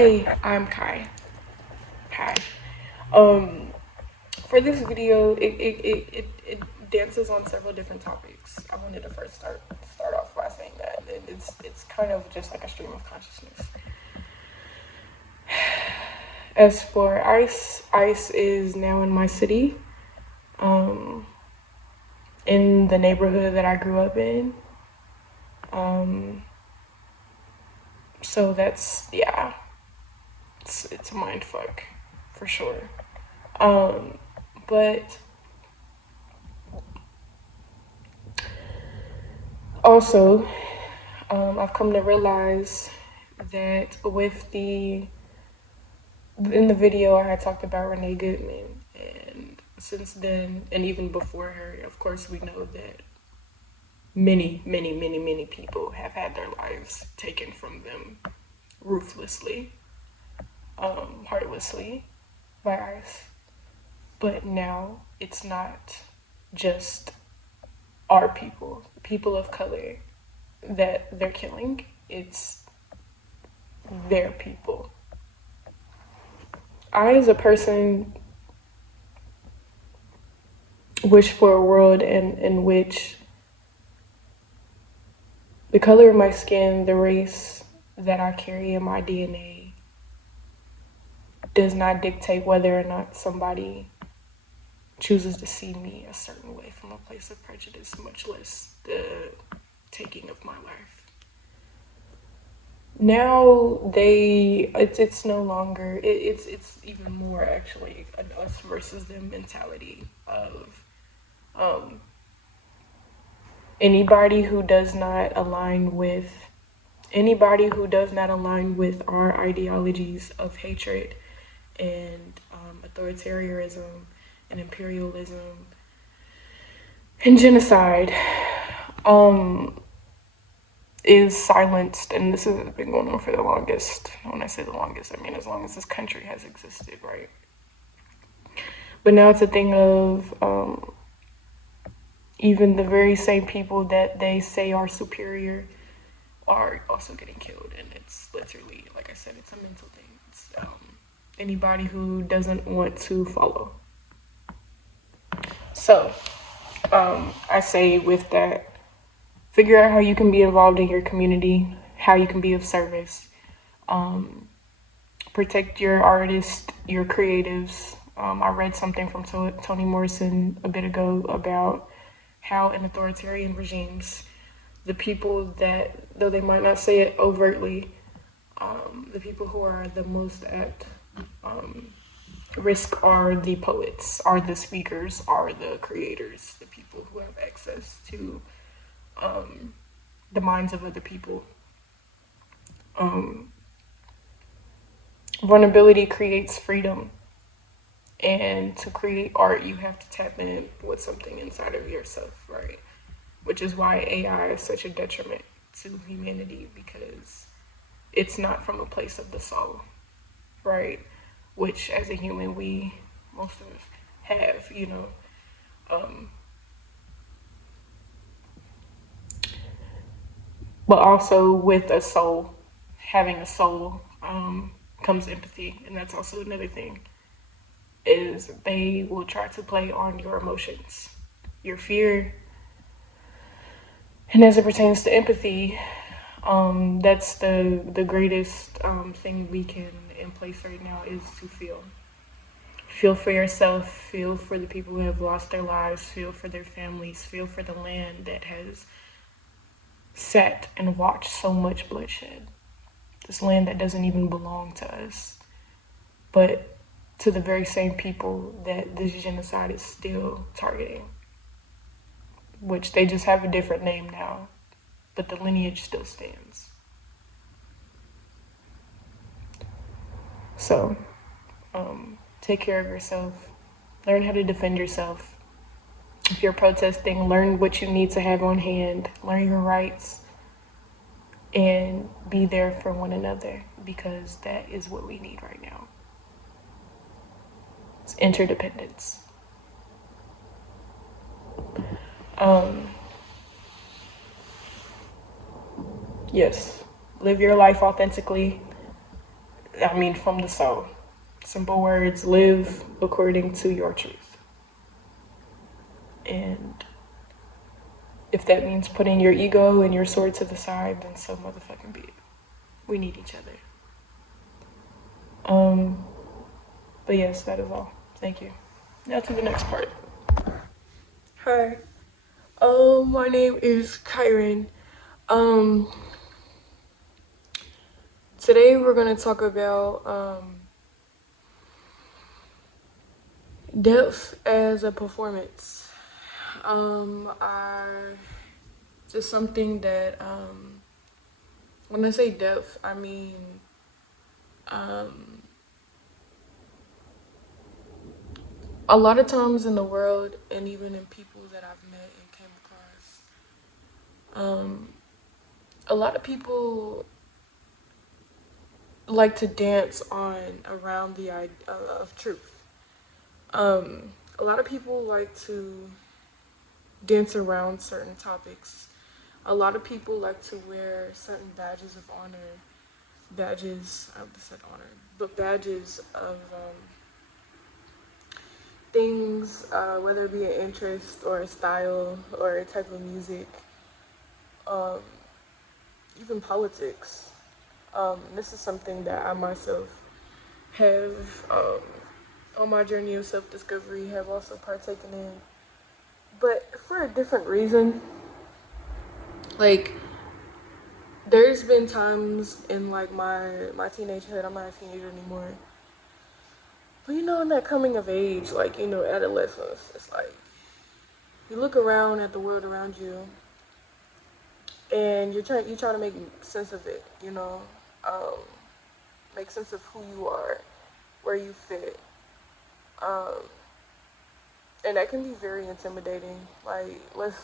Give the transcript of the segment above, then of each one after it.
Hey, I'm Kai. Hi. Um, for this video, it dances on several different topics. I wanted to first start off by saying that it's kind of just like a stream of consciousness. As for Ice is now in my city, um, in the neighborhood that I grew up in. So that's it's a mind fuck for sure. But also, I've come to realize that in the video I had talked about Renee Goodman, and since then, and even before her, of course, we know that many people have had their lives taken from them ruthlessly, heartlessly by ICE. But now it's not just our people of color that they're killing. It's their people. I, as a person, wish for a world in which the color of my skin, the race that I carry in my DNA, does not dictate whether or not somebody chooses to see me a certain way from a place of prejudice, much less the taking of my life. Now it's no longer, it's even more actually an us versus them mentality of anybody who does not align with our ideologies of hatred and authoritarianism and imperialism and genocide is silenced. And this has been going on for the longest. When I say the longest, I mean as long as this country has existed, right? But now it's a thing of even the very same people that they say are superior are also getting killed. And it's literally, like I said, it's a mental thing. It's anybody who doesn't want to follow. So I say with that, figure out how you can be involved in your community, how you can be of service. Protect your artists, your creatives. I read something from Toni Morrison a bit ago about how in authoritarian regimes, the people that, though they might not say it overtly, the people who are the most at risk are the poets, are the speakers, are the creators, the people who have access to the minds of other people. Vulnerability creates freedom. And to create art, you have to tap in with something inside of yourself, right? Which is why AI is such a detriment to humanity, because it's not from a place of the soul, right? Which, as a human, most of us have, But also with a soul, having a soul, comes empathy, and that's also another thing. Is they will try to play on your emotions, your fear. And as it pertains to empathy, that's the greatest thing we can in place right now, is to feel. Feel for yourself, feel for the people who have lost their lives, feel for their families, feel for the land that has sat and watched so much bloodshed. This land that doesn't even belong to us, but to the very same people that this genocide is still targeting, which they just have a different name now, but the lineage still stands. So, take care of yourself. Learn how to defend yourself. If you're protesting, learn what you need to have on hand. Learn your rights. And be there for one another, because that is what we need right now. It's interdependence. Yes, live your life authentically. I mean, from the soul. Simple words, live according to your truth. And if that means putting your ego and your sword to the side, then so motherfucking be it. We need each other. But yes, that is all. Thank you. Now to the next part. Hi. My name is Kyron. Today we're gonna talk about depth as a performance. I just something that when I say depth, I mean a lot of times in the world and even in people that I've met and came across, a lot of people like to dance on around the idea of truth. A lot of people like to dance around certain topics. A lot of people like to wear certain badges of honor, I said honor, but badges of things, whether it be an interest or a style or a type of music, even politics. This is something that I myself have, on my journey of self-discovery, have also partaken in, but for a different reason. Like, there's been times in like my teenagehood, I'm not a teenager anymore, but in that coming of age, like, adolescence, it's like you look around at the world around you and you try to make sense of it, make sense of who you are, where you fit. And that can be very intimidating. Like, let's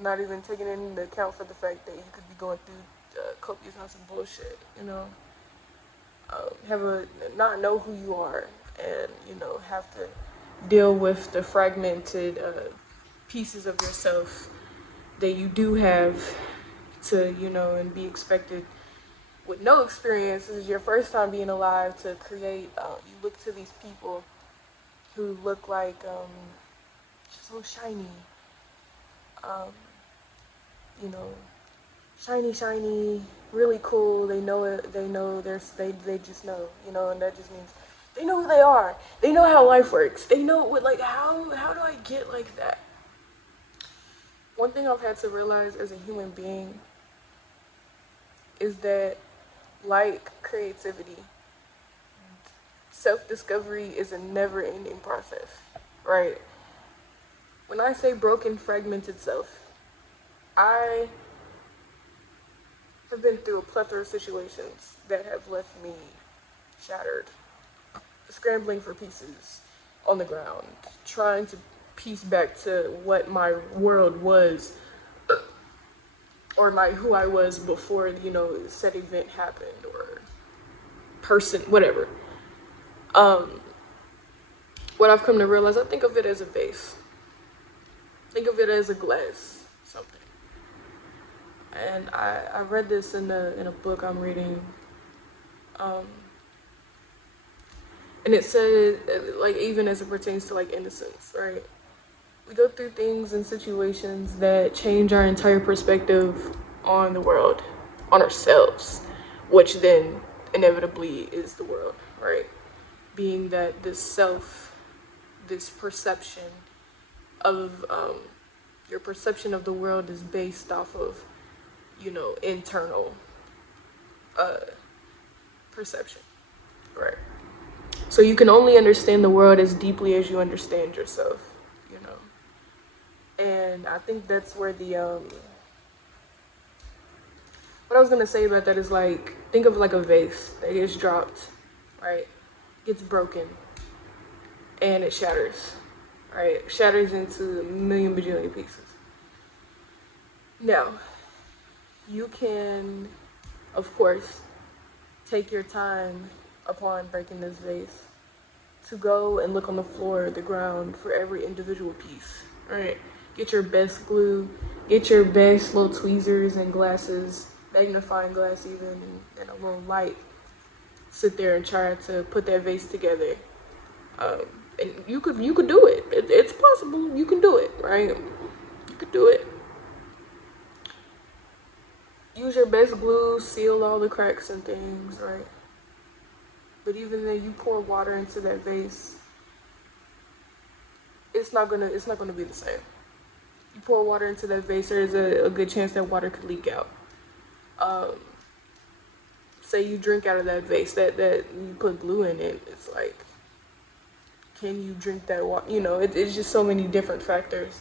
not even taking into account for the fact that you could be going through copious amounts of bullshit, not know who you are, and have to deal with the fragmented pieces of yourself that you do have to, and be expected with no experience. This is your first time being alive to create. You look to these people who look like so shiny, shiny, really cool. They know it. They know they just know, and that just means they know who they are. They know how life works. They know what, like, how do I get like that? One thing I've had to realize as a human being is that, like creativity, self-discovery is a never-ending process, right? When I say broken, fragmented self, I have been through a plethora of situations that have left me shattered, scrambling for pieces on the ground, trying to piece back to what my world was, or who I was before, said event happened, or person, whatever. What I've come to realize, I think of it as a vase. Think of it as a glass, something. And I read this in a book I'm reading. And it said, like, even as it pertains to like innocence, right? We go through things and situations that change our entire perspective on the world, on ourselves, which then inevitably is the world, right? Being that this perception of, your perception of the world is based off of, internal perception, right? So you can only understand the world as deeply as you understand yourself, And I think that's where what I was gonna say about that is, like, think of like a vase that gets dropped, right? Gets broken, and it shatters, right? It shatters into a million bajillion pieces. Now, you can, of course, take your time upon breaking this vase to go and look on the floor, the ground, for every individual piece, right? Get your best glue, get your best little tweezers and glasses, magnifying glass even, and a little light, sit there and try to put that vase together. Um, and you could do it. It's possible. You can do it, right? You could do it. Use your best glue, seal all the cracks and things, right? But even then, you pour water into that vase, it's not gonna be the same. You pour water into that vase, there's a good chance that water could leak out. Say you drink out of that vase that you put glue in it, it's like, can you drink that water? You know, it's just so many different factors.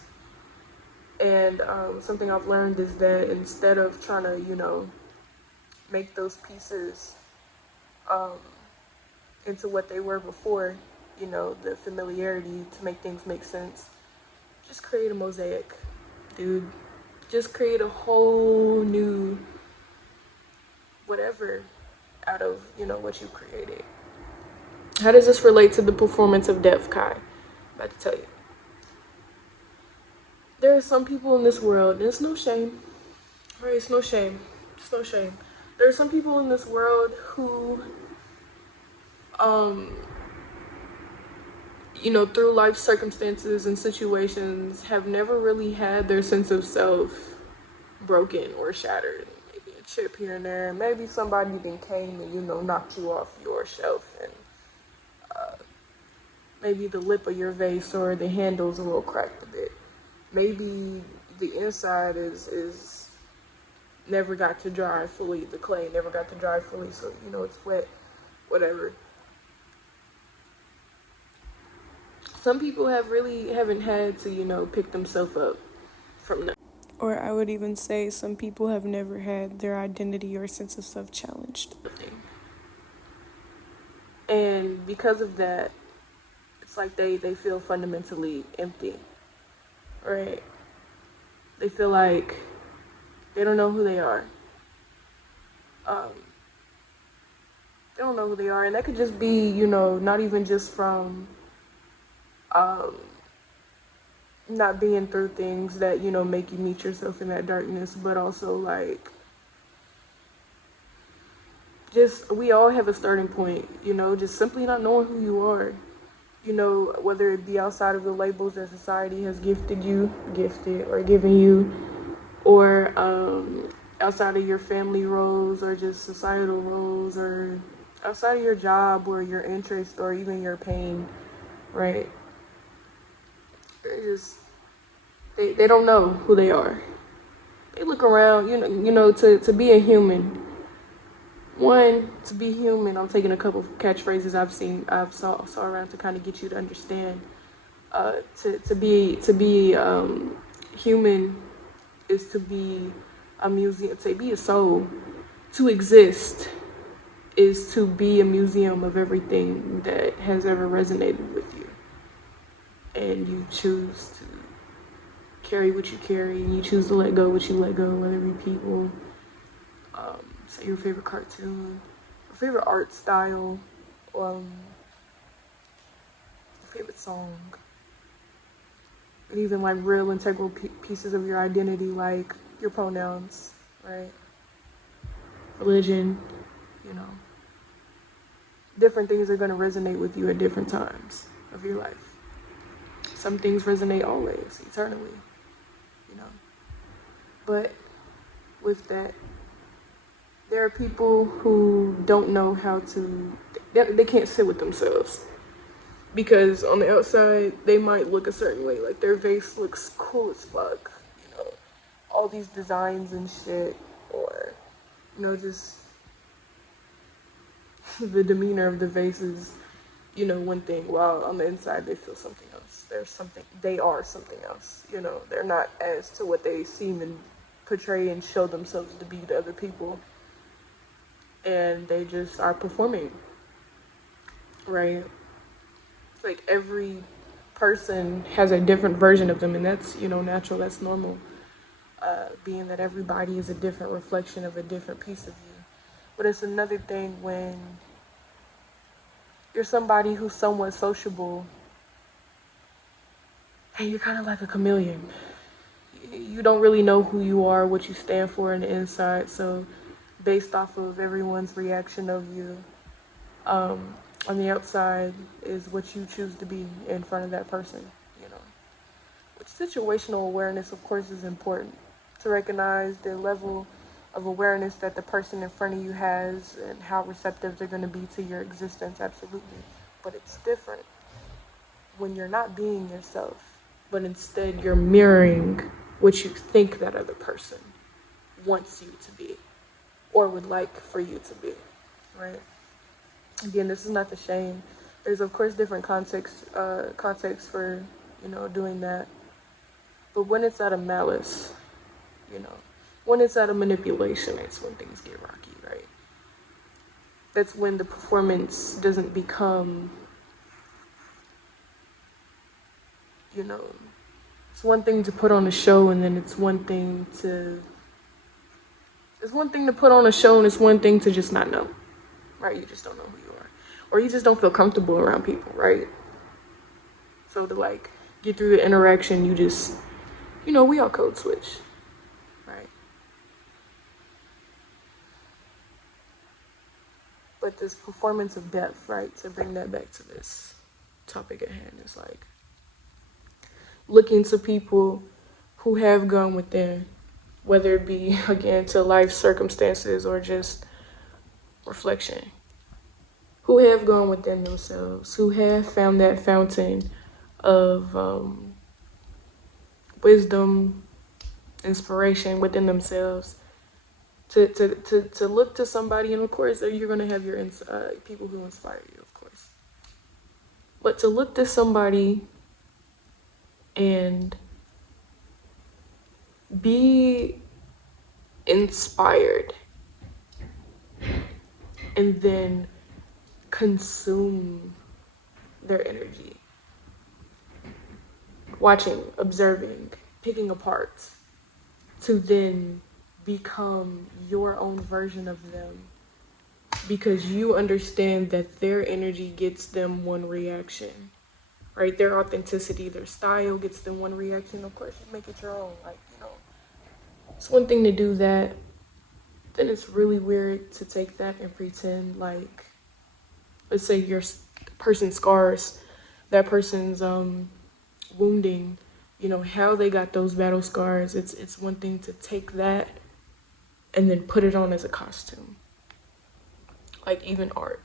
And something I've learned is that instead of trying to, you know, make those pieces into what they were before, you know, the familiarity to make things make sense, just create a mosaic, dude. Just create a whole new whatever out of, you know, what you created. How does this relate to the performance of Deaf Kai? I'm about to tell you. There are some people in this world, and it's no shame. Right, it's no shame. It's no shame. There are some people in this world who, you know, through life circumstances and situations, have never really had their sense of self broken or shattered. Maybe a chip here and there. Maybe somebody then came and, you know, knocked you off your shelf, and maybe the lip of your vase or the handle's a little cracked a bit. Maybe the inside is never got to dry fully. The clay never got to dry fully, so, you know, it's wet, whatever. Some people haven't had to, you know, pick themselves up from them. Or I would even say some people have never had their identity or sense of self challenged. And because of that, it's like they feel fundamentally empty, right? They feel like they don't know who they are. They don't know who they are, and that could just be, you know, not even just from not being through things that, you know, make you meet yourself in that darkness, but also like just we all have a starting point, you know, just simply not knowing who you are, you know, whether it be outside of the labels that society has gifted or given you, or outside of your family roles or just societal roles, or outside of your job or your interest or even your pain, right? They don't know who they are. They look around, you know, to be a human. One, to be human, I'm taking a couple of catchphrases I've saw around to kind of get you to understand. To be human is to be a museum, to be a soul. To exist is to be a museum of everything that has ever resonated with you. And you choose to carry what you carry, and you choose to let go what you let go, whether it be people, say your favorite cartoon, your favorite art style, your favorite song, and even like real integral pieces of your identity, like your pronouns, right? Religion, you know. Different things are going to resonate with you at different times of your life. Some things resonate always, eternally, you know. But with that, there are people who don't know how to, they can't sit with themselves. Because on the outside, they might look a certain way. Like their vase looks cool as fuck, you know. All these designs and shit, or, you know, just the demeanor of the vase is, you know, one thing, while on the inside they feel something else. They are something else, you know. They're not as to what they seem and portray and show themselves to be to other people. And they just are performing, right? It's like every person has a different version of them, and that's, you know, natural, that's normal. Being that everybody is a different reflection of a different piece of you. But it's another thing when you're somebody who's somewhat sociable and you're kind of like a chameleon. You don't really know who you are, what you stand for on the inside, so based off of everyone's reaction of you, On the outside is what you choose to be in front of that person, you know. Which situational awareness, of course, is important to recognize the level of awareness that the person in front of you has and how receptive they're going to be to your existence, absolutely. But it's different when you're not being yourself, but instead you're mirroring what you think that other person wants you to be or would like for you to be, right? Again, this is not the shame. There's of course different contexts for, doing that. But when it's out of malice, you know, when it's out of manipulation, that's when things get rocky, right? That's when the performance doesn't become, it's one thing to put on a show, and then it's one thing to put on a show, and it's one thing to just not know, right? You just don't know who you are, or you just don't feel comfortable around people, right? So to like get through the interaction, you just, we all code switch, right? But this performance of depth, right? To bring that back to this topic at hand, is like looking to people who have gone within, whether it be, again, to life circumstances or just reflection, who have gone within themselves, who have found that fountain of wisdom, inspiration within themselves, to look to somebody. And of course, you're going to have your people who inspire you, of course. But to look to somebody and be inspired and then consume their energy, watching, observing, picking apart, to then become your own version of them, because you understand that their energy gets them one reaction, right? Their authenticity, their style gets them one reaction. Of course, you make it your own. Like, it's one thing to do that. Then it's really weird to take that and pretend like, let's say your person's scars, that person's wounding, how they got those battle scars. It's one thing to take that and then put it on as a costume, like even art.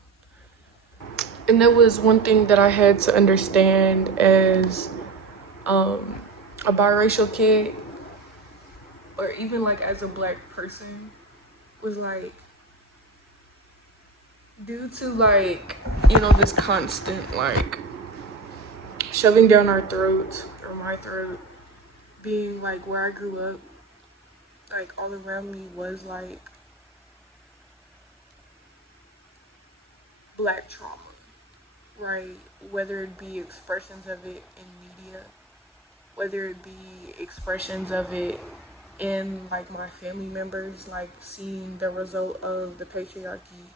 And that was one thing that I had to understand as a biracial kid, or even like as a Black person, was like, due to like, this constant like shoving down our throats, or my throat, being like where I grew up, like all around me was like Black trauma, right? Whether it be expressions of it in media, whether it be expressions of it in like my family members, like seeing the result of the patriarchy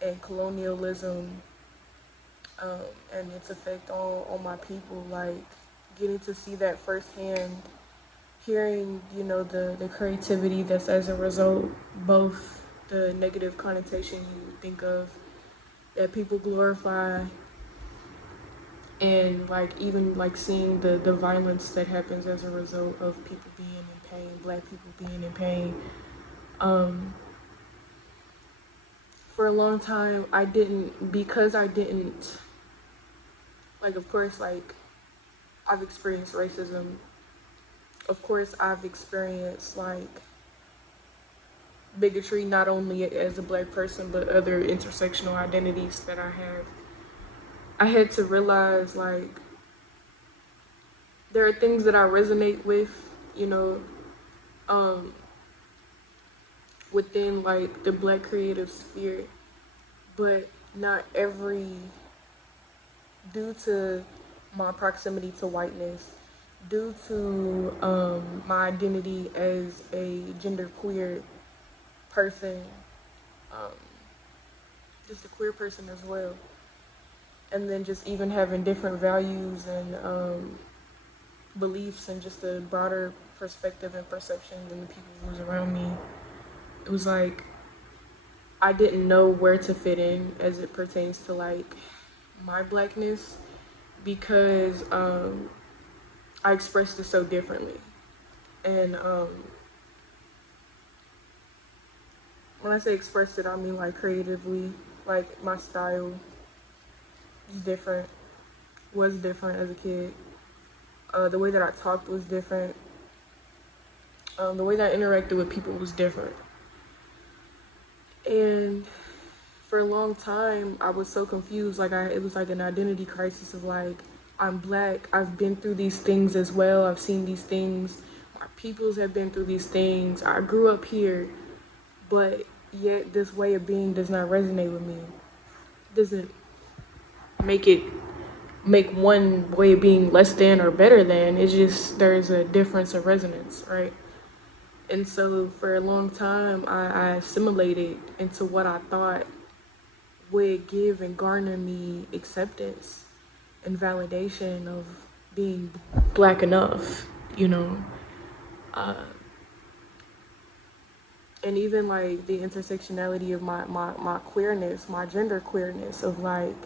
and colonialism, and its effect on my people, like getting to see that firsthand, hearing, the creativity that's as a result, both the negative connotation you think of that people glorify, and like even like seeing the violence that happens as a result of people being in pain, Black people being in pain. For a long time, because I didn't, like, of course, like, I've experienced racism. Of course, I've experienced, like, bigotry, not only as a Black person, but other intersectional identities that I have. I had to realize, like, there are things that I resonate with, within, like, the Black creative sphere, but not due to my proximity to whiteness, due to my identity as a genderqueer person, just a queer person as well, and then just even having different values and beliefs and just a broader perspective and perception than the people who was around me. It was like I didn't know where to fit in as it pertains to like my blackness because I expressed it so differently. And when I say expressed it, I mean like creatively, like my style is different, was different as a kid. The way that I talked was different. The way that I interacted with people was different. And for a long time, I was so confused. Like it was like an identity crisis of like, I'm black. I've been through these things as well. I've seen these things. My peoples have been through these things. I grew up here, but yet this way of being does not resonate with me. Doesn't make one way of being less than or better than. It's just there's a difference of resonance, right? And so for a long time, I assimilated into what I thought would give and garner me acceptance and validation of being black enough, you know? And even like the intersectionality of my queerness, my gender queerness of like,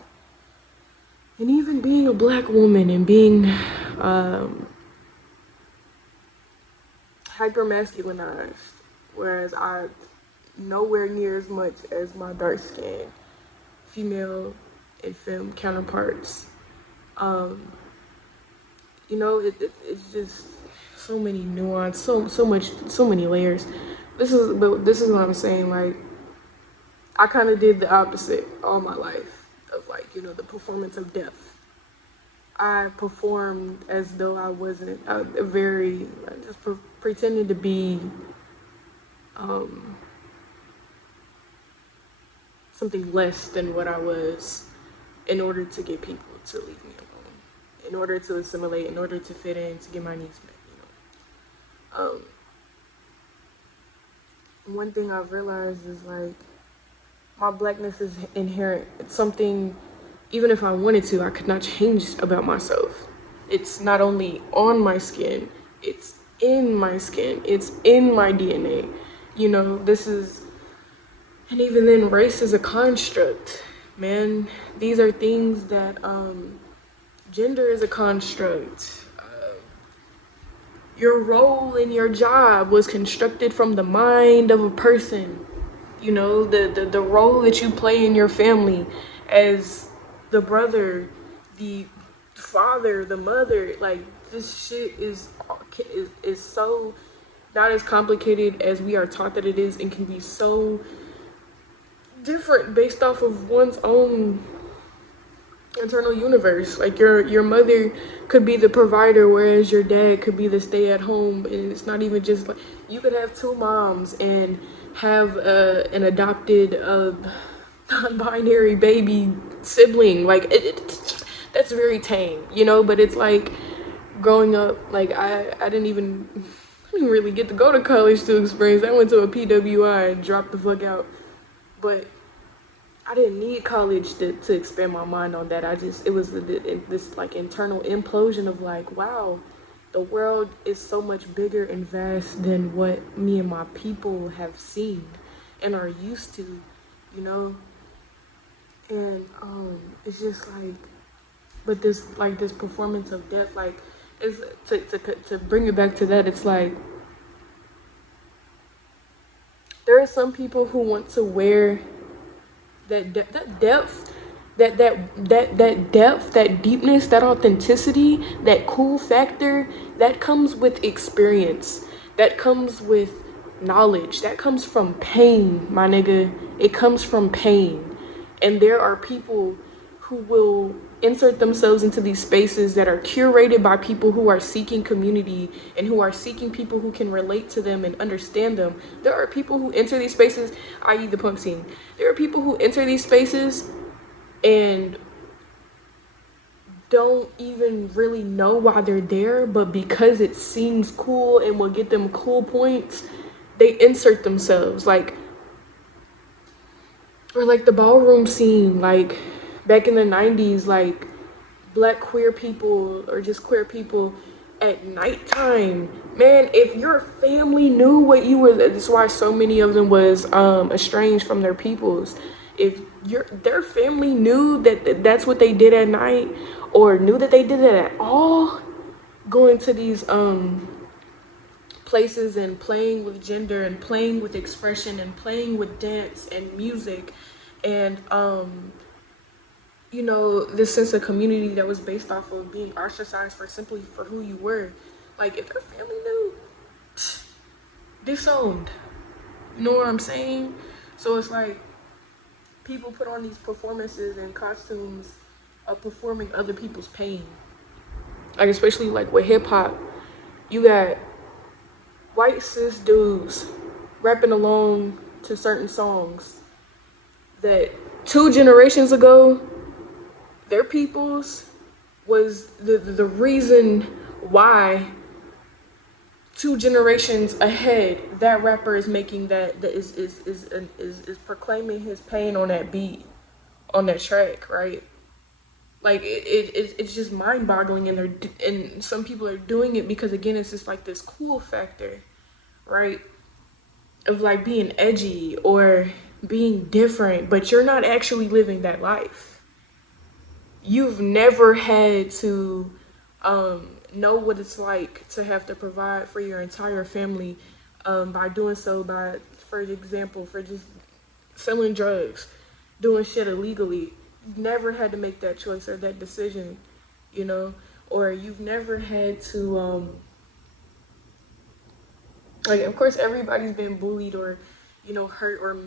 and even being a black woman and being hyper masculinized, whereas I nowhere near as much as my dark skinned female and femme counterparts. You know, it's just so many nuance, so many layers. This is what I'm saying. Like, I kind of did the opposite all my life of like, you know, the performance of death. I performed as though I wasn't pretending to be something less than what I was in order to get people to leave me alone, in order to assimilate, in order to fit in, to get my needs met, you know. One thing I've realized is like my blackness is inherent. It's something, even if I wanted to, I could not change about myself. It's not only on my skin, it's in my skin, it's in my DNA. You know, and even then, race is a construct, man. These are things that, gender is a construct. Your role in your job was constructed from the mind of a person. You know, the role that you play in your family as the brother, the father, the mother, like this shit is so not as complicated as we are taught that it is, and can be so different based off of one's own internal universe. Like your mother could be the provider, whereas your dad could be the stay at home. And it's not even just like, you could have two moms and have an adopted non-binary baby sibling. Like that's very tame, you know. But it's like growing up, like I didn't really get to go to college to experience. I went to a PWI and dropped the fuck out. But I didn't need college to expand my mind on that. It was this like internal implosion of like, wow, the world is so much bigger and vast than what me and my people have seen and are used to, you know? And it's just like, but this performance of death, like, is to bring it back to that, it's like, there are some people who want to wear that depth, that deepness, that authenticity, that cool factor, that comes with experience, that comes with knowledge, that comes from pain, my nigga. It comes from pain. And there are people who will insert themselves into these spaces that are curated by people who are seeking community and who are seeking people who can relate to them and understand them. There are people who enter these spaces, i.e. the punk scene. There are people who enter these spaces and don't even really know why they're there, but because it seems cool and will get them cool points, they insert themselves. Like, or like the ballroom scene, like back in the 90s, like black queer people or just queer people at nighttime. Man, if your family knew what you were, that's why so many of them was estranged from their peoples. If their family knew that that's what they did at night, or knew that they did it at all, going to these places and playing with gender and playing with expression and playing with dance and music and you know, this sense of community that was based off of being ostracized for simply for who you were. Like if your family knew, disowned. You know what I'm saying? So it's like people put on these performances and costumes of performing other people's pain. Like especially like with hip hop, you got white cis dudes rapping along to certain songs that 2 generations ago, their peoples was the reason why 2 generations ahead that rapper is making that is proclaiming his pain on that beat, on that track, right? Like it's just mind boggling, and some people are doing it because again it's just like this cool factor, right? Of like being edgy or being different, but you're not actually living that life. You've never had to know what it's like to have to provide for your entire family by doing so by, for example, for just selling drugs, doing shit illegally. You've never had to make that choice or that decision, you know, or you've never had to like, of course, everybody's been bullied or, you know, hurt or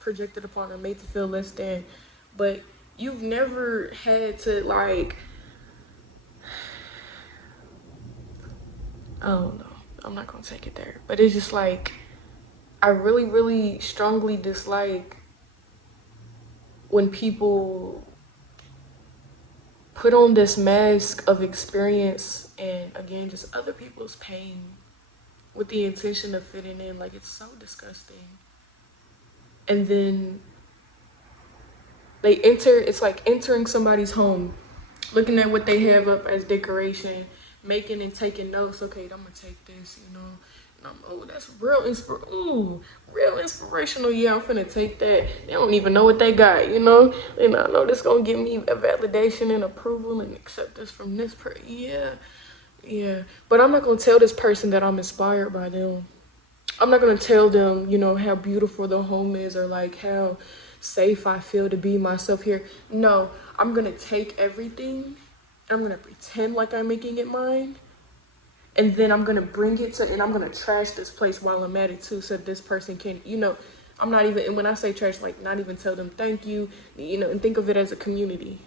projected upon or made to feel less than, but you've never had to like, I don't know. I'm not gonna take it there, but it's just like I really, really strongly dislike when people put on this mask of experience and again just other people's pain with the intention of fitting in. Like it's so disgusting. And then they enter, it's like entering somebody's home, looking at what they have up as decoration, making and taking notes. Okay, I'm gonna take this, you know. And oh, that's real inspirational. Yeah, I'm finna take that. They don't even know what they got, you know. And I know this gonna give me a validation and approval and acceptance from this person. Yeah. But I'm not gonna tell this person that I'm inspired by them. I'm not gonna tell them, you know, how beautiful the home is or like how safe I feel to be myself here. No, I'm gonna take everything, I'm gonna pretend like I'm making it mine, and then I'm gonna bring it to, and I'm gonna trash this place while I'm at it too, so this person can, you know, I'm not even, and when I say trash, like not even tell them thank you, you know, and think of it as a community,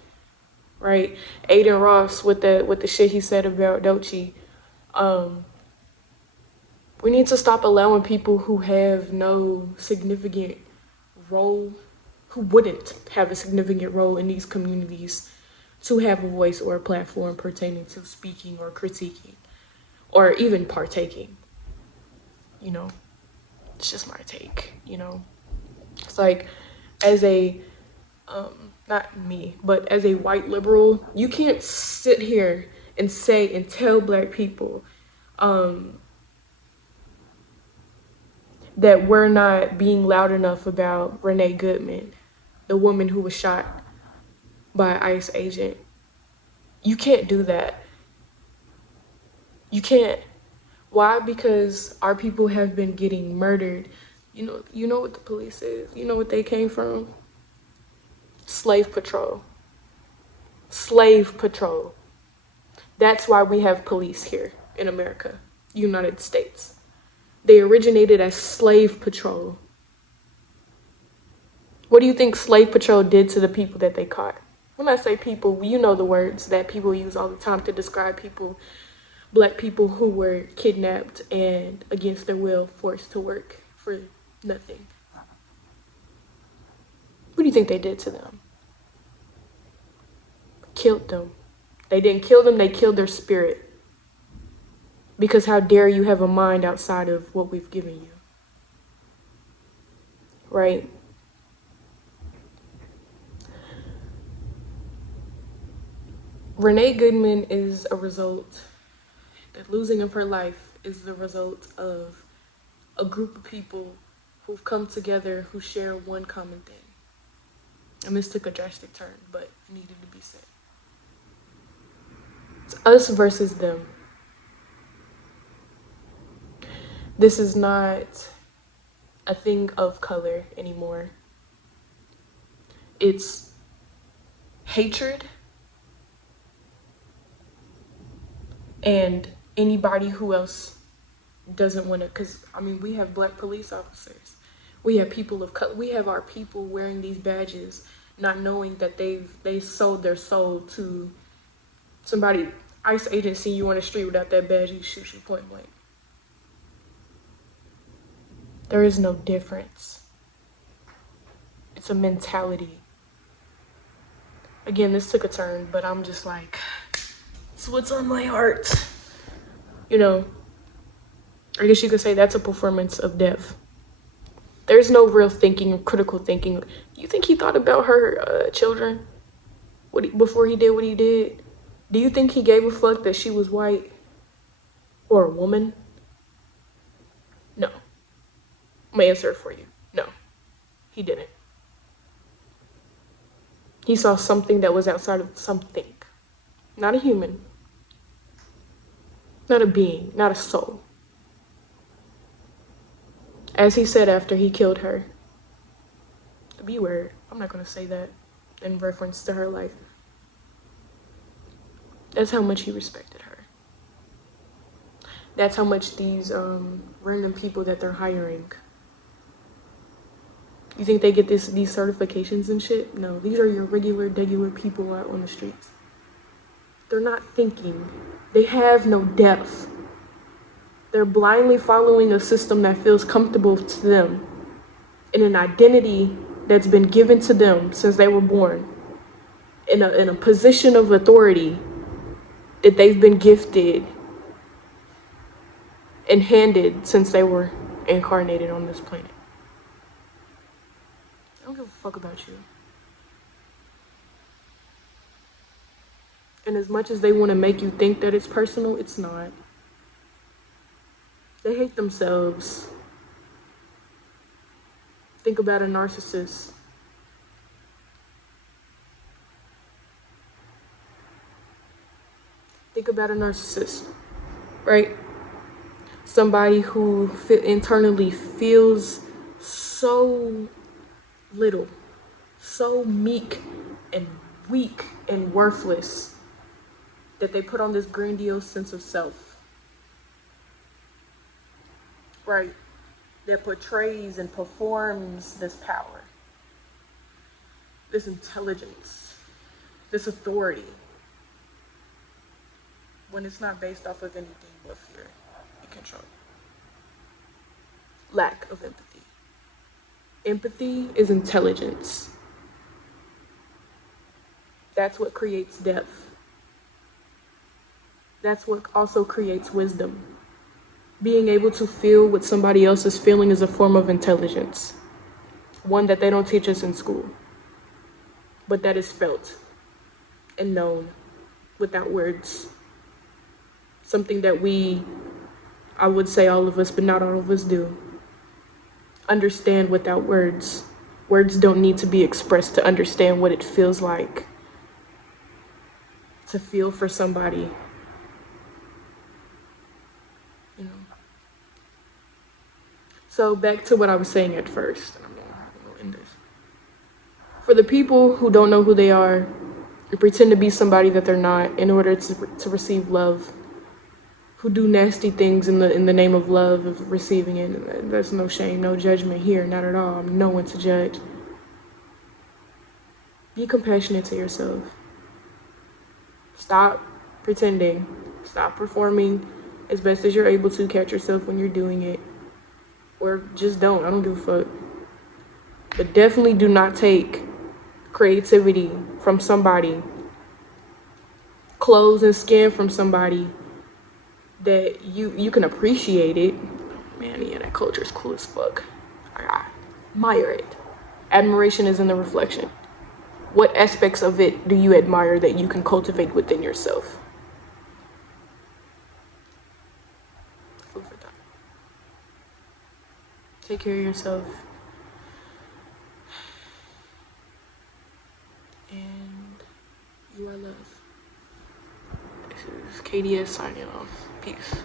right? Aiden Ross with the shit he said about Doechii. We need to stop allowing people who have no significant role, who wouldn't have a significant role in these communities, to have a voice or a platform pertaining to speaking or critiquing or even partaking. You know, it's just my take, you know. It's like, as a, not me, but as a white liberal, you can't sit here and say and tell Black people, that we're not being loud enough about Renee Goodman, the woman who was shot by an ICE agent. You can't do that. You can't. Why? Because our people have been getting murdered. You know what the police is? You know what they came from? Slave patrol. Slave patrol. That's why we have police here in America, United States. They originated as slave patrol. What do you think slave patrol did to the people that they caught? When I say people, you know the words that people use all the time to describe people, Black people who were kidnapped and against their will forced to work for nothing. What do you think they did to them? Killed them. They didn't kill them, they killed their spirit. Because how dare you have a mind outside of what we've given you? Right? Renee Goodman is a result That losing of her life is the result of a group of people who've come together who share one common thing. And this took a drastic turn, but it needed to be said. It's us versus them. This is not a thing of color anymore. It's hatred and anybody who else doesn't want to, because I mean, we have Black police officers, we have people of color, we have our people wearing these badges, not knowing that they sold their soul to somebody. ICE agent see you on the street without that badge, he shoots you point blank. There is no difference. It's a mentality. Again, this took a turn, but I'm just like, it's what's on my heart. You know, I guess you could say that's a performance of death. There's no real thinking or critical thinking. You think he thought about her children before he did what he did? Do you think he gave a fuck that she was white or a woman? No. I'm gonna answer it for you. No, he didn't. He saw something that was outside of something. Not a human. Not a being. Not a soul. As he said after he killed her, the B word, I'm not gonna say that in reference to her life. That's how much he respected her. That's how much these random people that they're hiring, you think they get these certifications and shit? No, these are your regular people out on the streets. They're not thinking. They have no depth. They're blindly following a system that feels comfortable to them, in an identity that's been given to them since they were born, in a position of authority that they've been gifted and handed since they were incarnated on this planet. I don't give a fuck about you. And as much as they want to make you think that it's personal, it's not. They hate themselves. Think about a narcissist. Think about a narcissist, right? Somebody who internally feels so little, so meek and weak and worthless that they put on this grandiose sense of self, right? That portrays and performs this power, this intelligence, this authority, when it's not based off of anything but fear and control. Lack of empathy. Empathy is intelligence. That's what creates depth. That's what also creates wisdom. Being able to feel what somebody else is feeling is a form of intelligence. One that they don't teach us in school, but that is felt and known without words. Something that I would say all of us, but not all of us do. Understand without words. Words don't need to be expressed to understand what it feels like to feel for somebody. You know. So back to what I was saying at first, and I'm gonna end this. For the people who don't know who they are and pretend to be somebody that they're not in order to receive love, who do nasty things in the name of love, of receiving it. And there's no shame, no judgment here, not at all. I'm no one to judge. Be compassionate to yourself. Stop pretending. Stop performing as best as you're able to. Catch yourself when you're doing it. Or just don't. I don't give a fuck. But definitely do not take creativity from somebody, clothes and skin from somebody that you can appreciate it. Man, yeah, that culture is cool as fuck. I admire it. Admiration is in the reflection. What aspects of it do you admire that you can cultivate within yourself? Take care of yourself. And you are loved. This is KDS signing off. Peace.